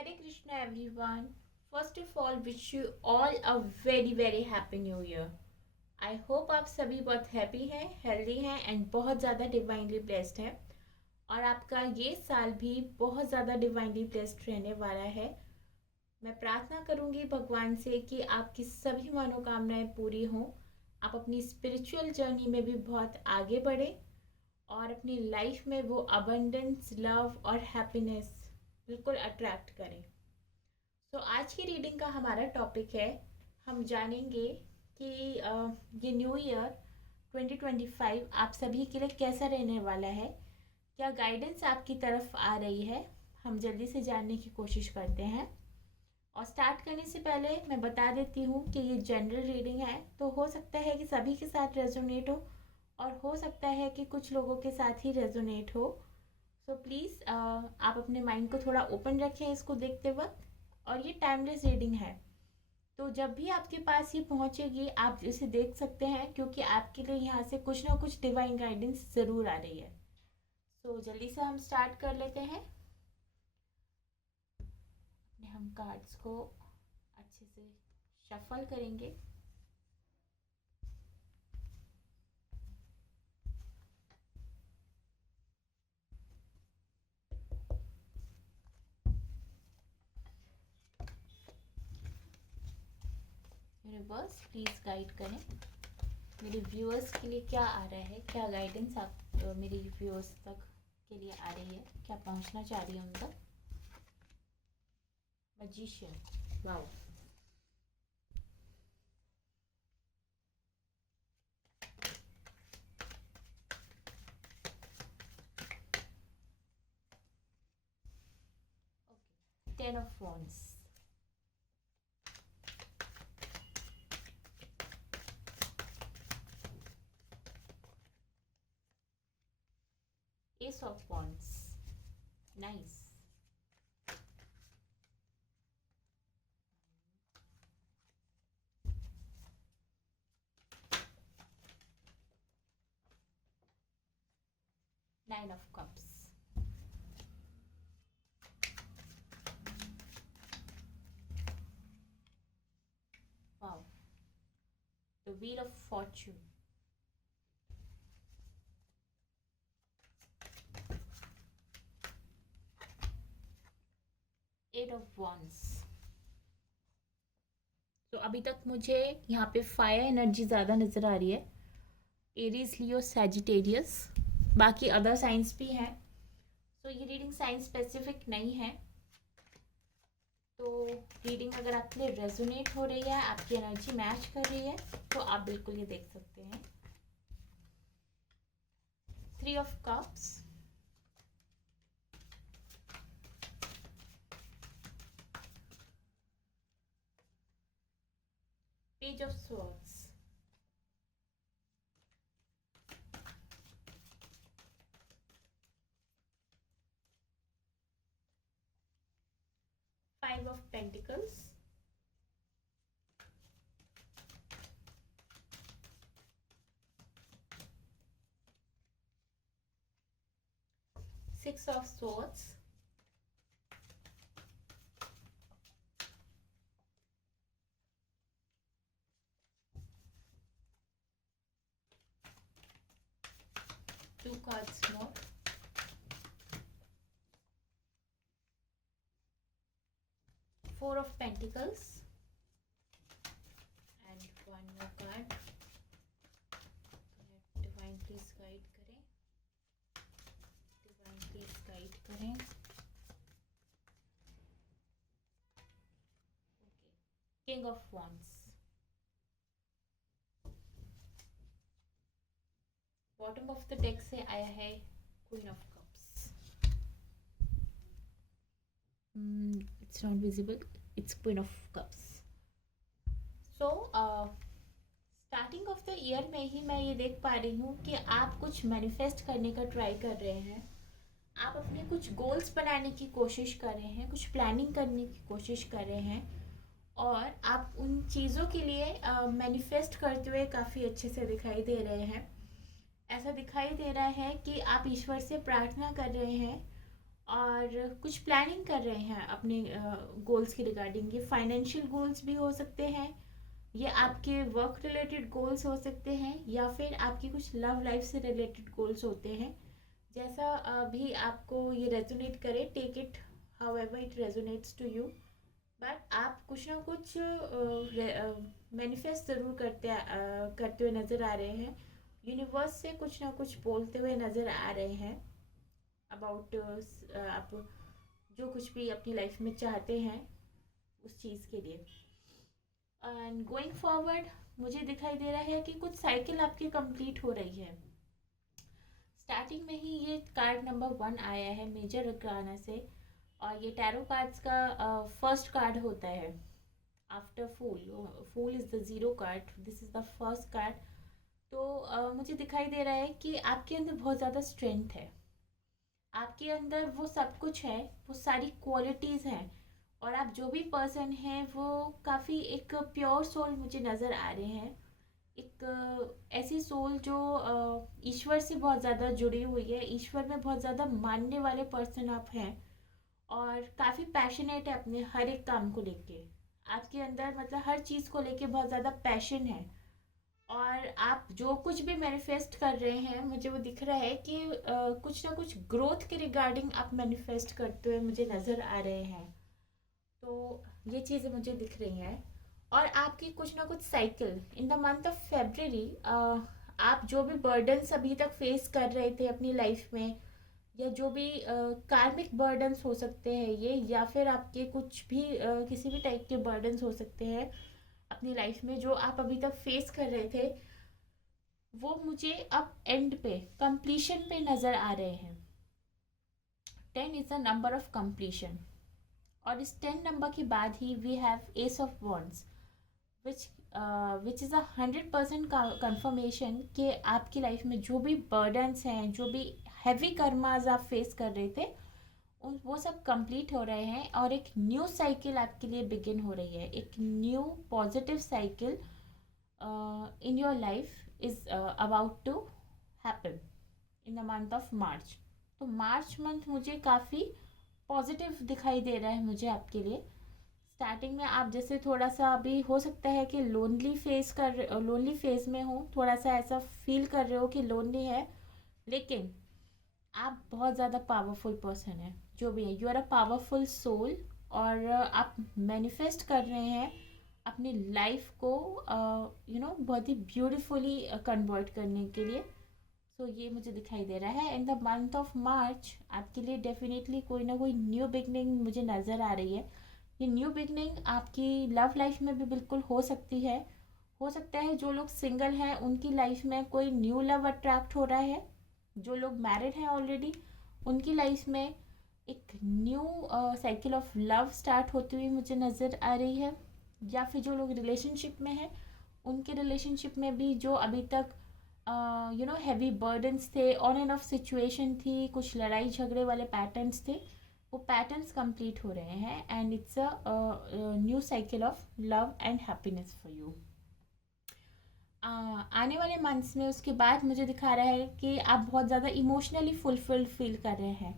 Hare Krishna everyone. First of all, wish you all a very happy new year. I hope आप सभी बहुत happy हैं, healthy हैं and बहुत ज़्यादा डिवाइनली ब्लेस्ड हैं और आपका ये साल भी बहुत ज़्यादा डिवाइनली ब्लेस्ड रहने वाला है। मैं प्रार्थना करूँगी भगवान से कि आपकी सभी मनोकामनाएं पूरी हों, आप अपनी स्पिरिचुअल जर्नी में भी बहुत आगे बढ़ें और अपनी लाइफ में वो अबंडेंस, लव और हैप्पीनेस बिल्कुल अट्रैक्ट करें। तो आज की रीडिंग का हमारा टॉपिक है, हम जानेंगे कि ये न्यू ईयर 2025 आप सभी के लिए कैसा रहने वाला है, क्या गाइडेंस आपकी तरफ आ रही है। हम जल्दी से जानने की कोशिश करते हैं और स्टार्ट करने से पहले मैं बता देती हूँ कि ये जनरल रीडिंग है, तो हो सकता है कि सभी के साथ रेजोनेट हो और हो सकता है कि कुछ लोगों के साथ ही रेजोनेट हो। सो प्लीज़ आप अपने माइंड को थोड़ा ओपन रखें इसको देखते वक्त। और ये टाइमलेस रीडिंग है, तो जब भी आपके पास ये पहुंचेगी आप इसे देख सकते हैं, क्योंकि आपके लिए यहाँ से कुछ ना कुछ डिवाइन गाइडेंस ज़रूर आ रही है। तो जल्दी से हम स्टार्ट कर लेते हैं। अपने हम कार्ड्स को अच्छे से शफल करेंगे। मेरे बस प्लीज़ गाइड करें मेरे व्यूअर्स के लिए क्या आ रहा है, क्या गाइडेंस आप मेरे व्यूअर्स तक के लिए आ रही है, क्या पहुंचना चाह रही है उन तक। Magician, wow. 10 of Wands, Ace of Wands, nice. 9 of Cups, wow. The Wheel of Fortune, 8 of Wands। तो अभी तक मुझे यहाँ पे फायर एनर्जी ज़्यादा नज़र आ रही है, एरीज, लियो, सैजिटेरियस, बाकी अदर साइंस भी हैं। तो ये रीडिंग साइंस स्पेसिफिक नहीं है, तो रीडिंग अगर आपके लिए रेजोनेट हो रही है, आपकी एनर्जी मैच कर रही है, तो आप बिल्कुल ये देख सकते हैं। 3 of Cups, Page of Swords, 5 of Pentacles, 6 of Swords, 2 cards more, 4 of Pentacles and 1 more card। Divine please guide करें, डिवाइन प्लीज गाइड करें। King of wands, bottom of the deck से आया है queen of cups. It's not visible, it's queen of cups. So starting of the year में ही मैं ये देख पा रही हूँ कि आप कुछ मैनिफेस्ट करने का ट्राई कर रहे हैं, आप अपने कुछ गोल्स बनाने की कोशिश कर रहे हैं, कुछ प्लानिंग करने की कोशिश कर रहे हैं और आप उन चीज़ों के लिए मैनिफेस्ट करते हुए काफ़ी अच्छे से दिखाई दे रहे हैं। ऐसा दिखाई दे रहा है कि आप ईश्वर से प्रार्थना कर रहे हैं और कुछ प्लानिंग कर रहे हैं अपने गोल्स के रिगार्डिंग। ये फाइनेंशियल गोल्स भी हो सकते हैं, ये आपके वर्क रिलेटेड गोल्स हो सकते हैं, या फिर आपकी कुछ लव लाइफ से रिलेटेड गोल्स होते हैं। जैसा भी आपको ये रेजोनेट करे, take it however it resonates to you. But आप कुछ ना कुछ मैनिफेस्ट ज़रूर करते हुए नज़र आ रहे हैं। यूनिवर्स से कुछ ना कुछ बोलते हुए नज़र आ रहे हैं अबाउट आप जो कुछ भी अपनी लाइफ में चाहते हैं उस चीज़ के लिए। एंड गोइंग फॉरवर्ड मुझे दिखाई दे रहा है कि कुछ साइकिल आपकी कंप्लीट हो रही है। स्टार्टिंग में ही ये कार्ड नंबर 1 आया है मेजर अरकाना से, और ये टैरो कार्ड्स का फर्स्ट कार्ड होता है after fool. Fool is the zero card, this is the first card. तो मुझे दिखाई दे रहा है कि आपके अंदर बहुत ज़्यादा स्ट्रेंथ है, आपके अंदर वो सब कुछ है, वो सारी क्वालिटीज़ हैं। और आप जो भी पर्सन हैं वो काफ़ी एक प्योर सोल मुझे नज़र आ रहे हैं। एक ऐसी सोल जो ईश्वर से बहुत ज़्यादा जुड़ी हुई है, ईश्वर में बहुत ज़्यादा मानने वाले पर्सन आप हैं, और काफ़ी पैशनेट है अपने हर एक काम को लेके। आपके अंदर मतलब हर चीज़ को लेके बहुत ज़्यादा पैशन है, और आप जो कुछ भी मैनिफेस्ट कर रहे हैं मुझे वो दिख रहा है कि कुछ ना कुछ ग्रोथ के रिगार्डिंग आप मैनिफेस्ट करते हुए मुझे नज़र आ रहे हैं। तो ये चीज़ें मुझे दिख रही हैं। और आपकी कुछ ना कुछ cycle in the month of February, आप जो भी बर्डन्स अभी तक फेस कर रहे थे अपनी लाइफ में, या जो भी कार्मिक बर्डन्स हो सकते हैं ये, या फिर आपके कुछ भी किसी भी टाइप के बर्डन्स हो सकते हैं अपनी लाइफ में जो आप अभी तक फेस कर रहे थे, वो मुझे अब एंड पे कंप्लीशन पे नज़र आ रहे हैं। 10 is the number of completion, और इस 10 नंबर के बाद ही we have ace of wands, which which is 100% confirmation कि आपकी लाइफ में जो भी बर्डन्स हैं, जो भी हैवी कर्माज आप फेस कर रहे थे, उन वो सब कंप्लीट हो रहे हैं, और एक न्यू साइकिल आपके लिए बिगिन हो रही है। एक new positive cycle in your life is about to happen in the month of March. तो मार्च मंथ मुझे काफ़ी पॉजिटिव दिखाई दे रहा है मुझे आपके लिए। स्टार्टिंग में आप जैसे थोड़ा सा अभी हो सकता है कि लोनली फेज में हो, थोड़ा सा ऐसा फील कर रहे हो कि लोनली है, लेकिन आप बहुत ज़्यादा पावरफुल पर्सन है। जो भी है, you are a powerful soul, और आप मैनिफेस्ट कर रहे हैं अपनी लाइफ को बहुत ही ब्यूटीफुली कन्वर्ट करने के लिए। सो ये मुझे दिखाई दे रहा है इन द मंथ ऑफ मार्च आपके लिए डेफिनेटली कोई ना कोई न्यू बिगनिंग मुझे नज़र आ रही है। ये न्यू बिगनिंग आपकी लव लाइफ में भी बिल्कुल हो सकती है। हो सकता है जो लोग सिंगल हैं उनकी लाइफ में कोई न्यू लव अट्रैक्ट हो रहा है, जो लोग मैरिड हैं ऑलरेडी उनकी लाइफ में एक new cycle of love start होती हुई मुझे नज़र आ रही है। या फिर जो लोग रिलेशनशिप में हैं उनके रिलेशनशिप में भी जो अभी तक हैवी बर्डन्स थे, ऑन एंड ऑफ सिचुएशन थी, कुछ लड़ाई झगड़े वाले पैटर्न्स थे, वो पैटर्न्स कंप्लीट हो रहे हैं, and it's a new cycle of love and happiness for you. आने वाले मंथ्स में उसके बाद मुझे दिखा रहा है कि आप बहुत ज़्यादा इमोशनली फुलफिल्ड फील कर रहे हैं।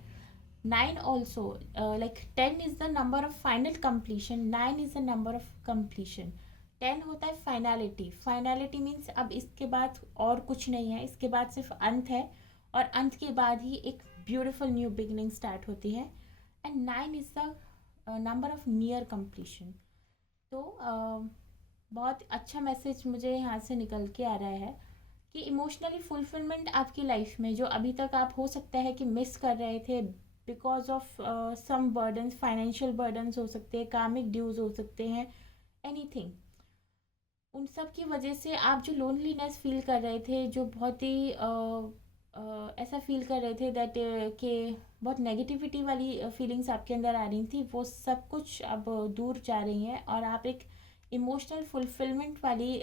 9 also, like 10 is the number of final completion, 9 is the number of completion. 10 होता है फाइनलिटी। फाइनलिटी मीन्स अब इसके बाद और कुछ नहीं है, इसके बाद सिर्फ अंत है, और अंत के बाद ही एक ब्यूटिफुल न्यू बिगनिंग स्टार्ट होती है। And 9 is the number of near completion. तो बहुत अच्छा मैसेज मुझे यहाँ से निकल के आ रहा है कि इमोशनली फुलफिलमेंट आपकी लाइफ में जो अभी तक आप हो सकता है कि मिस कर रहे थे because of some burdens, financial burdens हो सकते हैं, कार्मिक ड्यूज हो सकते हैं, एनीथिंग, उन सब की वजह से आप जो लोनलीनेस फील कर रहे थे, जो बहुत ही ऐसा फील कर रहे थे दैट कि बहुत नेगेटिविटी वाली फीलिंग्स आपके अंदर आ रही थी, वो सब कुछ अब दूर जा रही हैं, और आप एक इमोशनल फुलफिलमेंट वाली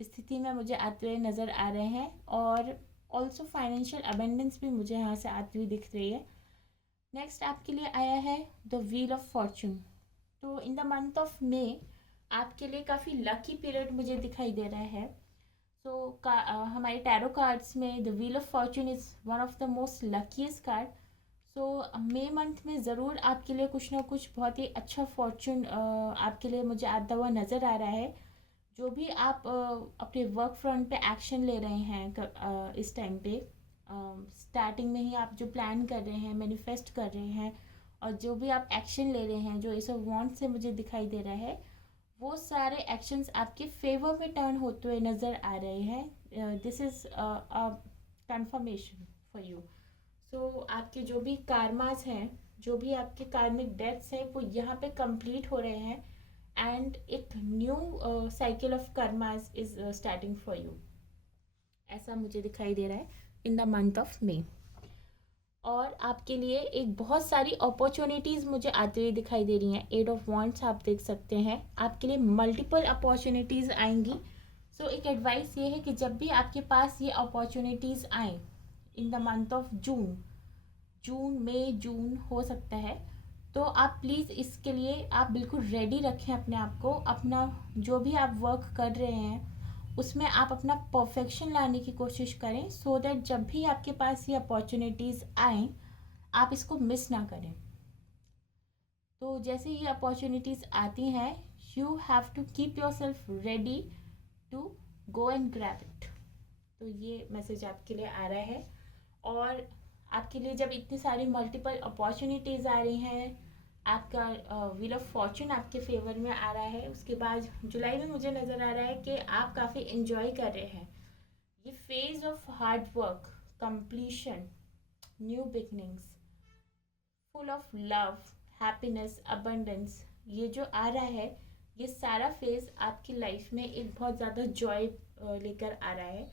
स्थिति में मुझे आते हुए नज़र आ रहे हैं। और ऑल्सो फाइनेंशियल अबेंडेंस भी मुझे यहाँ से आती हुई दिख रही है। नेक्स्ट आपके लिए आया है द व्हील ऑफ फॉर्चून। तो in the month of May आपके लिए काफ़ी लकी पीरियड मुझे दिखाई दे रहा है। सो हमारे टैरो कार्ड्स में the wheel of fortune is one of the most luckiest card. So May month में ज़रूर आपके लिए कुछ ना कुछ बहुत ही अच्छा फॉर्चून आपके लिए मुझे आता हुआ नज़र आ रहा है। जो भी आप अपने वर्क फ्रंट पे एक्शन ले रहे हैं इस टाइम पे, स्टार्टिंग में ही आप जो प्लान कर रहे हैं, मैनिफेस्ट कर रहे हैं, और जो भी आप एक्शन ले रहे हैं जो इस वांट से मुझे दिखाई दे रहा है, वो सारे एक्शंस आपके फेवर में टर्न होते हुए नज़र आ रहे हैं। This is a confirmation for you. So आपके जो भी कार्मास हैं, जो भी आपके कार्मिक डेथ्स हैं, वो यहाँ पे कंप्लीट हो रहे हैं, एंड एक new cycle of karmas is starting for you, ऐसा मुझे दिखाई दे रहा है इन द मंथ ऑफ मे। और आपके लिए एक बहुत सारी अपॉर्चुनिटीज़ मुझे आती हुई दिखाई दे रही हैं। एट ऑफ वॉन्ट्स आप देख सकते हैं, आपके लिए मल्टीपल अपॉर्चुनिटीज़ आएंगी। सो एक एडवाइस ये है कि जब भी आपके पास ये अपॉर्चुनिटीज़ आए in the month of June, मई जून हो सकता है, तो आप प्लीज़ इसके लिए आप बिल्कुल रेडी रखें अपने आप को। अपना जो भी आप वर्क कर रहे हैं उसमें आप अपना परफेक्शन लाने की कोशिश करें, सो दैट जब भी आपके पास ये अपॉर्चुनिटीज़ आएँ आप इसको मिस ना करें। तो जैसे ये अपॉर्चुनिटीज़ आती हैं, you have to keep your self ready to go and grab it. तो ये मैसेज आपके लिए आ रहा है। और आपके लिए जब इतनी सारी मल्टीपल अपॉर्चुनिटीज़ आ रही हैं, आपका व्हील ऑफ फॉर्चून आपके फेवर में आ रहा है, उसके बाद जुलाई में मुझे नज़र आ रहा है कि आप काफ़ी इन्जॉय कर रहे हैं ये phase of hard work, completion, new beginnings, full of love, happiness, abundance. ये जो आ रहा है, ये सारा फेज आपकी लाइफ में एक बहुत ज़्यादा जॉय लेकर आ रहा है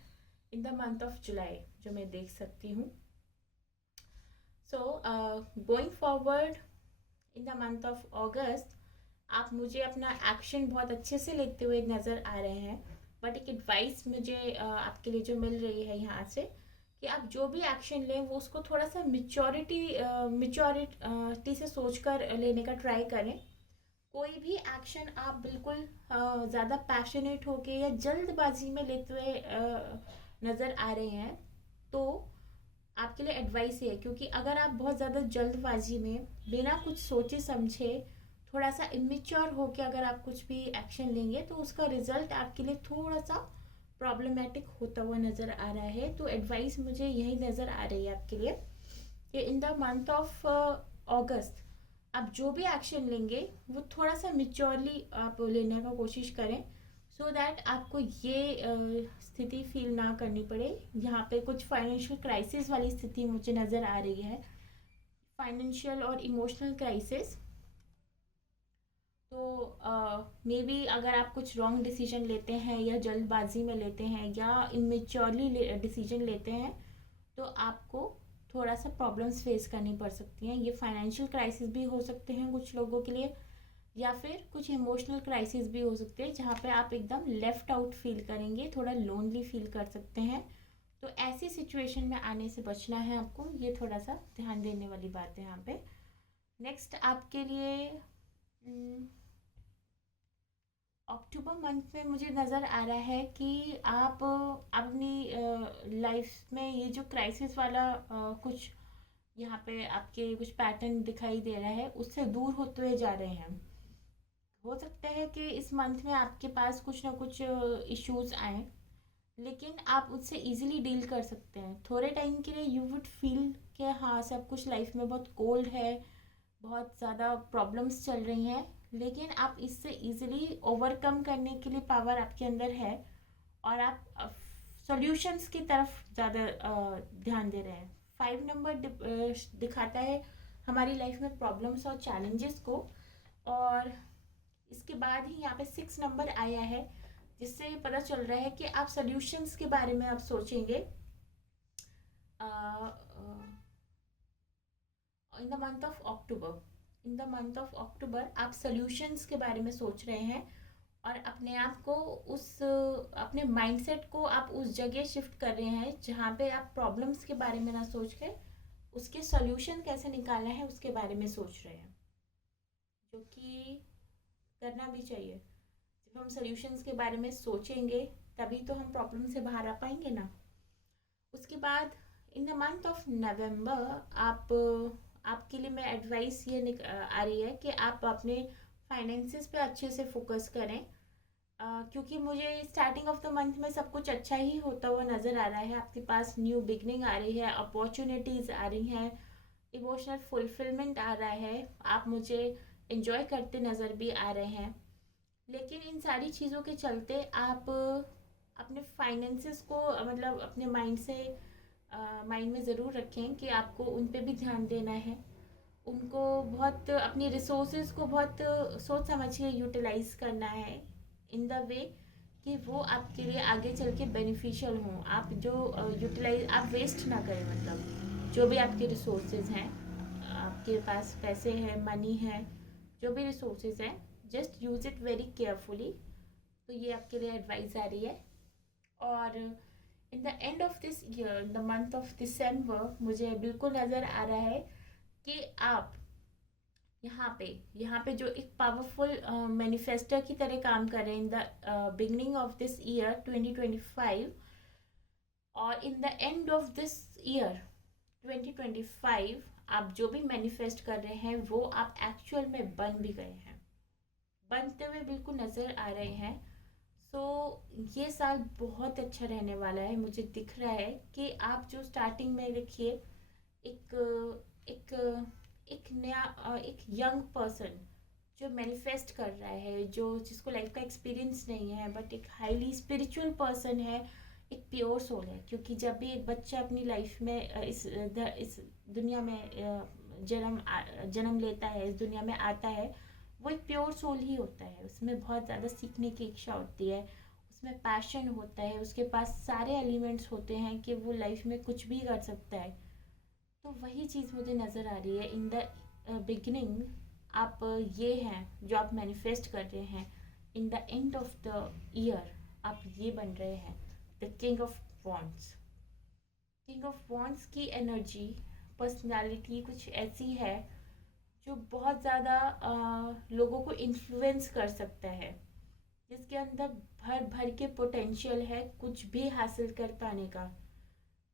इन द मंथ ऑफ जुलाई, जो मैं देख सकती हूँ। So going forward in the month of अगस्त, आप मुझे अपना एक्शन बहुत अच्छे से लेते हुए नज़र आ रहे हैं। बट एक एडवाइस मुझे आपके लिए जो मिल रही है यहाँ से, कि आप जो भी एक्शन लें वो उसको थोड़ा सा मिच्योरिटी से सोच कर लेने का ट्राई करें। कोई भी एक्शन आप बिल्कुल ज़्यादा पैशनेट होके या जल्दबाजी में लेते हुए नज़र आ रहे हैं, तो आपके लिए एडवाइस है, क्योंकि अगर आप बहुत ज़्यादा जल्दबाजी में बिना कुछ सोचे समझे थोड़ा सा इमेच्योर होकर अगर आप कुछ भी एक्शन लेंगे, तो उसका रिजल्ट आपके लिए थोड़ा सा प्रॉब्लमेटिक होता हुआ नज़र आ रहा है। तो एडवाइस मुझे यही नज़र आ रही है आपके लिए कि इन द मंथ ऑफ अगस्त आप जो भी एक्शन लेंगे वो थोड़ा सा मिच्योरली आप लेने का कोशिश करें, सो दैट आपको ये स्थिति फील ना करनी पड़े। यहाँ पे कुछ फाइनेंशियल क्राइसिस वाली स्थिति मुझे नज़र आ रही है, फाइनेंशियल और इमोशनल क्राइसिस। तो मे बी अगर आप कुछ रॉन्ग डिसीजन लेते हैं या जल्दबाजी में लेते हैं या इमेच्योरली डिसीजन लेते हैं, तो आपको थोड़ा सा प्रॉब्लम्स फेस करनी पड़ सकती हैं। ये फाइनेंशियल क्राइसिस भी हो सकते हैं कुछ लोगों के लिए, या फिर कुछ इमोशनल क्राइसिस भी हो सकते हैं जहाँ पे आप एकदम लेफ्ट आउट फील करेंगे, थोड़ा लोनली फील कर सकते हैं। तो ऐसी सिचुएशन में आने से बचना है आपको, ये थोड़ा सा ध्यान देने वाली बात है यहाँ पे। नेक्स्ट आपके लिए अक्टूबर मंथ में मुझे नज़र आ रहा है कि आप अपनी लाइफ में ये जो क्राइसिस वाला कुछ यहाँ पे आपके कुछ पैटर्न दिखाई दे रहा है, उससे दूर होते हुए जा रहे हैं। हो सकता है कि इस मंथ में आपके पास कुछ ना कुछ इश्यूज आए, लेकिन आप उससे इजीली डील कर सकते हैं। थोड़े टाइम के लिए यू वुड फील कि हाँ सब कुछ लाइफ में बहुत कोल्ड है, बहुत ज़्यादा प्रॉब्लम्स चल रही हैं, लेकिन आप इससे इजीली ओवरकम करने के लिए पावर आपके अंदर है, और आप सॉल्यूशंस की तरफ ज़्यादा ध्यान दे रहे हैं। 5 नंबर दिखाता है हमारी लाइफ में प्रॉब्लम्स और चैलेंजेस को, और इसके बाद ही यहाँ पे 6 नंबर आया है, जिससे ये पता चल रहा है कि आप सॉल्यूशंस के बारे में आप सोचेंगे इन the month of October. In the month of October आप सॉल्यूशंस के बारे में सोच रहे हैं, और अपने आप को उस अपने माइंडसेट को आप उस जगह शिफ्ट कर रहे हैं जहाँ पे आप प्रॉब्लम्स के बारे में ना सोच के उसके सॉल्यूशन कैसे निकालना है उसके बारे में सोच रहे हैं, जो कि करना भी चाहिए। जब हम सॉल्यूशंस के बारे में सोचेंगे तभी तो हम प्रॉब्लम से बाहर आ पाएंगे ना। उसके बाद इन द मंथ ऑफ नवंबर आप आपके लिए मैं एडवाइस ये आ रही है कि आप अपने फाइनेंसिस पे अच्छे से फोकस करें। क्योंकि मुझे स्टार्टिंग ऑफ द मंथ में सब कुछ अच्छा ही होता हुआ नज़र आ रहा है। आपके पास न्यू बिगनिंग आ रही है, अपॉर्चुनिटीज़ आ रही हैं, इमोशनल फुलफिलमेंट आ रहा है, आप मुझे इन्जॉय करते नज़र भी आ रहे हैं। लेकिन इन सारी चीज़ों के चलते आप अपने फाइनेंसिस को मतलब अपने माइंड में ज़रूर रखें कि आपको उन पे भी ध्यान देना है। उनको बहुत अपनी रिसोर्सेज को बहुत सोच समझ के यूटिलाइज करना है, इन द वे कि वो आपके लिए आगे चल के बेनिफिशियल हों। आप जो यूटिलाइज आप वेस्ट ना करें, मतलब जो भी आपके रिसोर्सेज हैं, आपके पास पैसे हैं, मनी है, जो भी रिसोर्सेज हैं, just use it very carefully. तो ये आपके लिए एडवाइस आ रही है। और in the end of this year, the month of December, मुझे बिल्कुल नज़र आ रहा है कि आप यहाँ पे जो एक पावरफुल मैनिफेस्टर की तरह काम कर रहे हैं in the beginning of this year 2025, और in the end of this year 2025 आप जो भी मैनिफेस्ट कर रहे हैं वो आप एक्चुअल में बन भी गए हैं, बनते हुए बिल्कुल नज़र आ रहे हैं। सो ये साल बहुत अच्छा रहने वाला है। मुझे दिख रहा है कि आप जो स्टार्टिंग में देखिए, एक एक एक नया एक यंग पर्सन जो मैनिफेस्ट कर रहा है, जो जिसको लाइफ का एक्सपीरियंस नहीं है, बट एक हाईली स्पिरिचुअल पर्सन है, एक प्योर सोल है। क्योंकि जब भी एक बच्चा अपनी लाइफ में इस दुनिया में जन्म लेता है, इस दुनिया में आता है, वो एक प्योर सोल ही होता है। उसमें बहुत ज़्यादा सीखने की इच्छा होती है, उसमें पैशन होता है, उसके पास सारे एलिमेंट्स होते हैं कि वो लाइफ में कुछ भी कर सकता है। तो वही चीज़ मुझे नज़र आ रही है इन द बिगिनिंग। आप ये हैं जो आप मैनिफेस्ट कर रहे हैं, in the end of the year आप ये बन रहे हैं, the king of wands. King of wands की एनर्जी, पर्सनालिटी कुछ ऐसी है जो बहुत ज़्यादा लोगों को इन्फ्लुएंस कर सकता है, जिसके अंदर भर भर के पोटेंशियल है कुछ भी हासिल कर पाने का,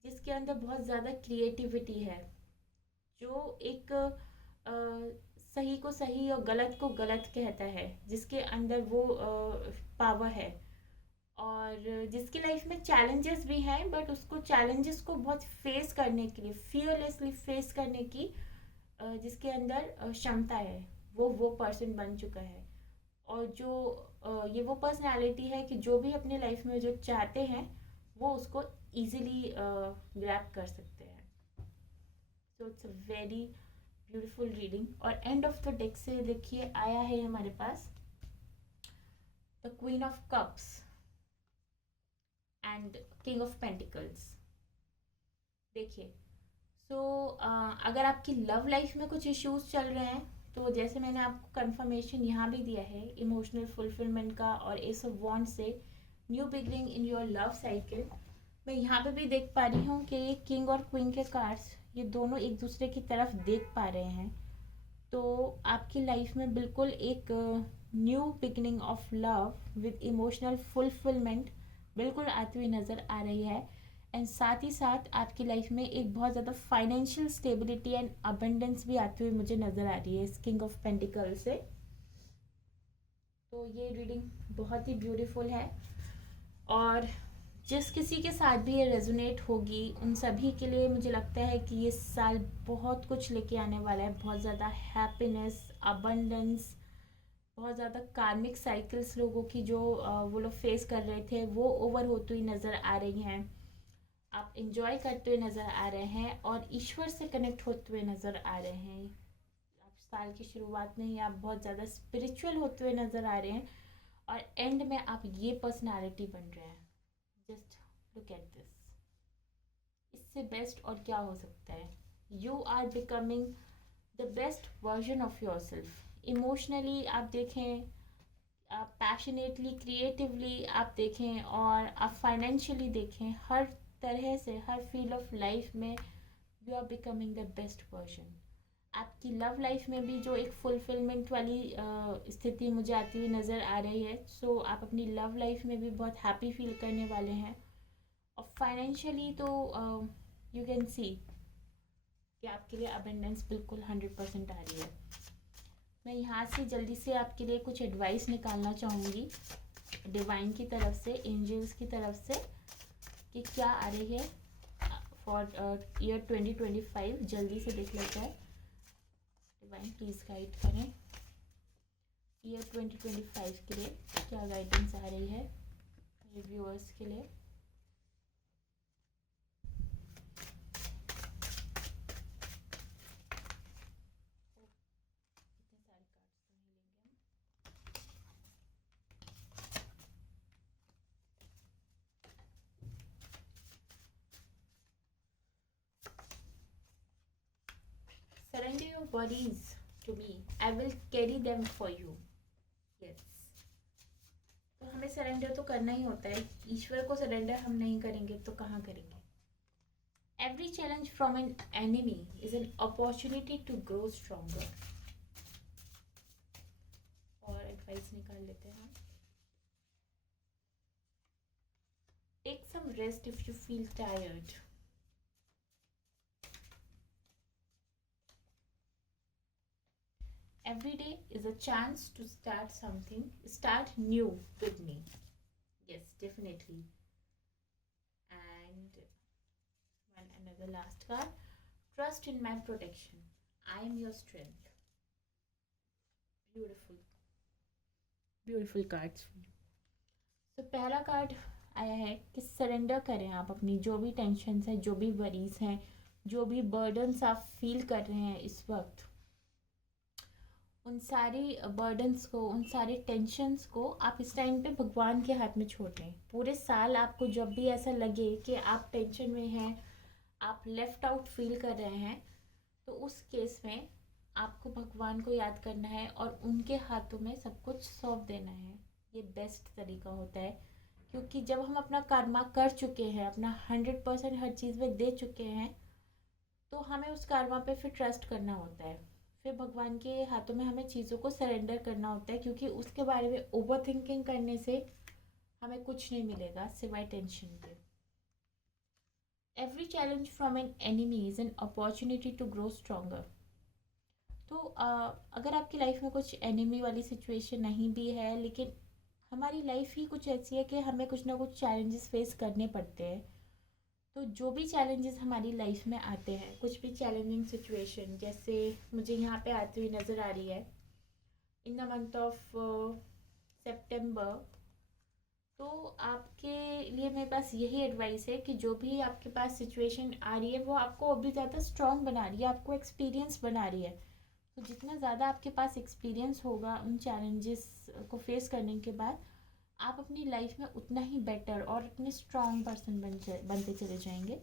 जिसके अंदर बहुत ज़्यादा क्रिएटिविटी है, जो एक सही को सही और गलत को गलत कहता है, जिसके अंदर वो पावर है। और जिसकी लाइफ में चैलेंजेस भी हैं, बट उसको चैलेंजेस को बहुत फेस करने के लिए, फियरलेसली फेस करने की जिसके अंदर क्षमता है, वो पर्सन बन चुका है। और जो ये वो पर्सनालिटी है कि जो भी अपने लाइफ में जो चाहते हैं वो उसको इजीली ग्रैब कर सकते हैं। So it's a very beautiful reading. और एंड ऑफ द डेक से देखिए आया है हमारे पास the queen of cups and king of pentacles. देखिए, सो अगर आपकी लव लाइफ में कुछ इश्यूज चल रहे हैं, तो जैसे मैंने आपको कंफर्मेशन यहाँ भी दिया है इमोशनल फुलफिलमेंट का और एस ऑफ वॉन्ड से new beginning in your love cycle, मैं यहाँ पे भी देख पा रही हूँ कि ये किंग और क्वीन के कार्ड्स ये दोनों एक दूसरे की तरफ देख पा रहे हैं। तो आपकी लाइफ में बिल्कुल एक new beginning of love with emotional fulfilment बिल्कुल आती हुई नज़र आ रही है। एंड साथ ही साथ आपकी लाइफ में एक बहुत ज़्यादा फाइनेंशियल स्टेबिलिटी एंड अबंडेंस भी आती हुई मुझे नज़र आ रही है इस किंग ऑफ पेंटिकल से। तो ये रीडिंग बहुत ही ब्यूटीफुल है, और जिस किसी के साथ भी ये रेजोनेट होगी उन सभी के लिए मुझे लगता है कि ये साल बहुत कुछ लेके आने वाला है। बहुत ज़्यादा हैप्पीनेस, अबंडेंस, बहुत ज़्यादा कार्मिक साइकिल्स लोगों की जो वो लोग फेस कर रहे थे वो ओवर होती हुई नज़र आ रही हैं। आप इंजॉय करते हुए नज़र आ रहे हैं और ईश्वर से कनेक्ट होते हुए नज़र आ रहे हैं। आप साल की शुरुआत में ही आप बहुत ज़्यादा स्पिरिचुअल होते हुए नज़र आ रहे हैं, और एंड में आप ये पर्सनालिटी बन रहे हैं। जस्ट लुक एट दिस, इससे बेस्ट और क्या हो सकता है। You are becoming the best version of your self. Emotionally आप देखें, आप पैशनेटली, क्रिएटिवली आप देखें, और आप फाइनेंशियली देखें, हर तरह से हर फील्ड ऑफ लाइफ में you are becoming the best version. आपकी लव लाइफ में भी जो एक फुलफिलमेंट वाली स्थिति मुझे आती हुई नज़र आ रही है, सो आप अपनी लव लाइफ में भी बहुत हैप्पी फील करने वाले हैं। और फाइनेंशियली तो यू कैन सी कि आपके लिए अबेंडेंस बिल्कुल 100% आ रही है। मैं यहाँ से जल्दी से आपके लिए कुछ एडवाइस निकालना चाहूँगी डिवाइन की तरफ से, एंजल्स की तरफ से, कि क्या आ रही है फॉर ईयर 2025। जल्दी से देख लेते हैं। डिवाइन प्लीज़ गाइड करें ईयर 2025 के लिए क्या गाइडेंस आ रही है रिव्यूअर्स के लिए। Surrender your worries to me. I will carry them for you. Yes. तो हमें सरेंडर तो करना ही होता है। ईश्वर को सरेंडर हम नहीं करेंगे तो कहाँ करेंगे। Every challenge from an enemy is an opportunity to grow stronger. और एडवाइस निकाल लेते हैं हम। Take some rest if you feel tired. Every day is a chance to start new with me. Yes, definitely. And another last card. Trust in my protection. I am your strength. Beautiful. Beautiful cards. तो पहला card आया है कि surrender करें आप अपनी जो भी टेंशन है, जो भी वरीज हैं, जो भी बर्डन्स आप फील कर रहे हैं इस वक्त, उन सारी बर्डन्स को, उन सारी टेंशन्स को आप इस टाइम पे भगवान के हाथ में छोड़ दें। पूरे साल आपको जब भी ऐसा लगे कि आप टेंशन में हैं, आप लेफ्ट आउट फील कर रहे हैं, तो उस केस में आपको भगवान को याद करना है और उनके हाथों में सब कुछ सौंप देना है। ये बेस्ट तरीका होता है, क्योंकि जब हम अपना कर्मा कर चुके हैं, अपना 100% हर चीज़ में दे चुके हैं, तो हमें उस कर्मा पे फिर ट्रस्ट करना होता है। फिर भगवान के हाथों में हमें चीज़ों को सरेंडर करना होता है, क्योंकि उसके बारे में ओवर थिंकिंग करने से हमें कुछ नहीं मिलेगा सिवाय टेंशन के। Every challenge from an enemy is an opportunity to grow stronger. तो अगर आपकी लाइफ में कुछ एनिमी वाली सिचुएशन नहीं भी है, लेकिन हमारी लाइफ ही कुछ ऐसी है कि हमें कुछ ना कुछ चैलेंजेस फेस करने पड़ते हैं। तो जो भी चैलेंजेस हमारी लाइफ में आते हैं, कुछ भी चैलेंजिंग सिचुएशन, जैसे मुझे यहाँ पे आती हुई नज़र आ रही है इन द मंथ ऑफ सेप्टेम्बर, तो आपके लिए मेरे पास यही एडवाइस है कि जो भी आपके पास सिचुएशन आ रही है वो आपको अभी ज़्यादा स्ट्रॉन्ग बना रही है, आपको एक्सपीरियंस बना रही है। तो जितना ज़्यादा आपके पास एक्सपीरियंस होगा उन चैलेंजेस को फेस करने के बाद, आप अपनी लाइफ में उतना ही बेटर और अपने स्ट्रॉन्ग पर्सन बनते चले जाएंगे।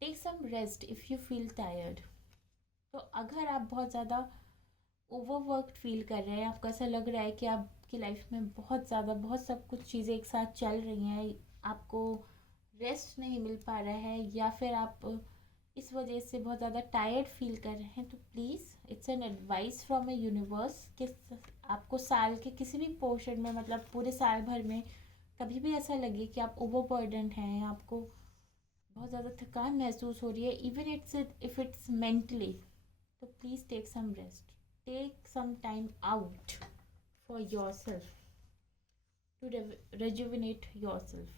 Take some rest if you feel tired. तो अगर आप बहुत ज़्यादा ओवरवर्कड फील कर रहे हैं, आपको ऐसा लग रहा है कि आपकी लाइफ में बहुत ज़्यादा बहुत सब कुछ चीज़ें एक साथ चल रही हैं, आपको रेस्ट नहीं मिल पा रहा है, या फिर आप इस वजह से बहुत ज़्यादा टायर्ड फील कर रहे हैं, तो please it's an advice from a universe कि आपको साल के किसी भी पोर्शन में, मतलब पूरे साल भर में कभी भी ऐसा लगे कि आप ओवरबर्डन हैं, आपको बहुत ज़्यादा थकान महसूस हो रही है, इवन इफ़ इट्स मेंटली, तो please take some rest, take some time out for your self to rejuvenate yourself.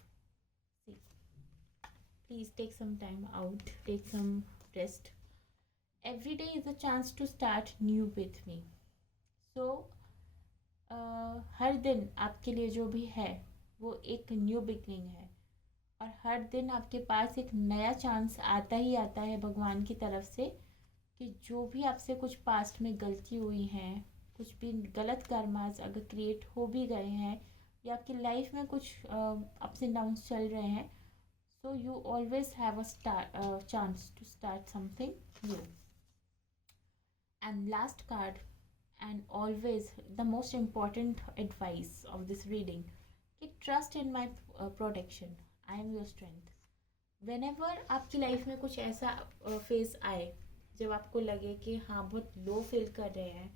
See, please take some time out, take some rest. Every day is a chance to start new with me. So हर दिन आपके लिए जो भी है वो एक new beginning है, और हर दिन आपके पास एक नया चांस आता ही आता है भगवान की तरफ से, कि जो भी आपसे कुछ पास्ट में गलती हुई है, कुछ भी गलत कर्मास अगर क्रिएट हो भी गए हैं, या आपकी लाइफ में कुछ अप्स एंड डाउन्स चल रहे हैं, so you always have a chance to start something new. And last card, and always the most important advice of this reading, कि trust in my protection, I am your strength. whenever आपकी life में कुछ ऐसा face आए जब आपको लगे कि हाँ बहुत लो फील कर रहे हैं,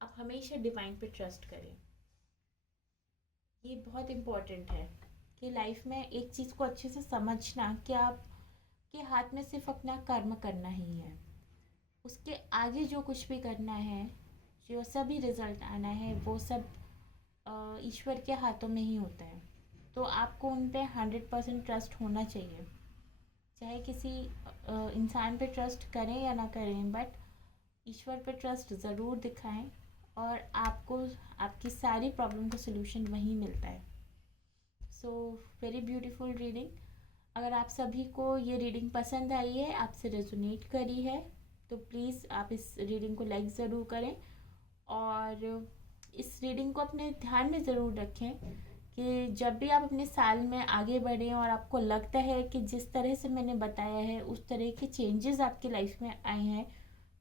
आप हमेशा डिवाइन पे ट्रस्ट करें। ये बहुत इम्पोर्टेंट है कि लाइफ में एक चीज़ को अच्छे से समझना कि आप आपके हाथ में सिर्फ अपना कर्म करना ही है। उसके आगे जो कुछ भी करना है, जो सभी रिजल्ट आना है, वो सब ईश्वर के हाथों में ही होता है। तो आपको उन पे 100% ट्रस्ट होना चाहिए। चाहे किसी इंसान पे ट्रस्ट करें या ना करें, बट ईश्वर पे ट्रस्ट ज़रूर दिखाएं और आपको आपकी सारी प्रॉब्लम का सोल्यूशन वहीं मिलता है। So very beautiful reading. अगर आप सभी को ये रीडिंग पसंद आई है, आपसे रेजोनेट करी है, तो प्लीज़ आप इस रीडिंग को लाइक ज़रूर करें और इस रीडिंग को अपने ध्यान में ज़रूर रखें कि जब भी आप अपने साल में आगे बढ़ें और आपको लगता है कि जिस तरह से मैंने बताया है उस तरह के चेंजेस आपकी लाइफ में आए हैं,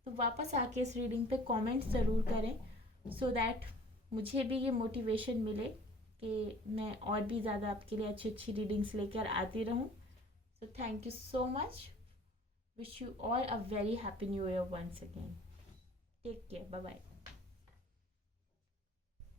तो वापस आके इस रीडिंग पे कमेंट ज़रूर करें सो दैट मुझे भी ये मोटिवेशन मिले कि मैं और भी ज़्यादा आपके लिए अच्छी अच्छी रीडिंग्स लेकर आती रहूँ। So thank you so much. Wish you all a very happy new year once again. Take care, bye bye.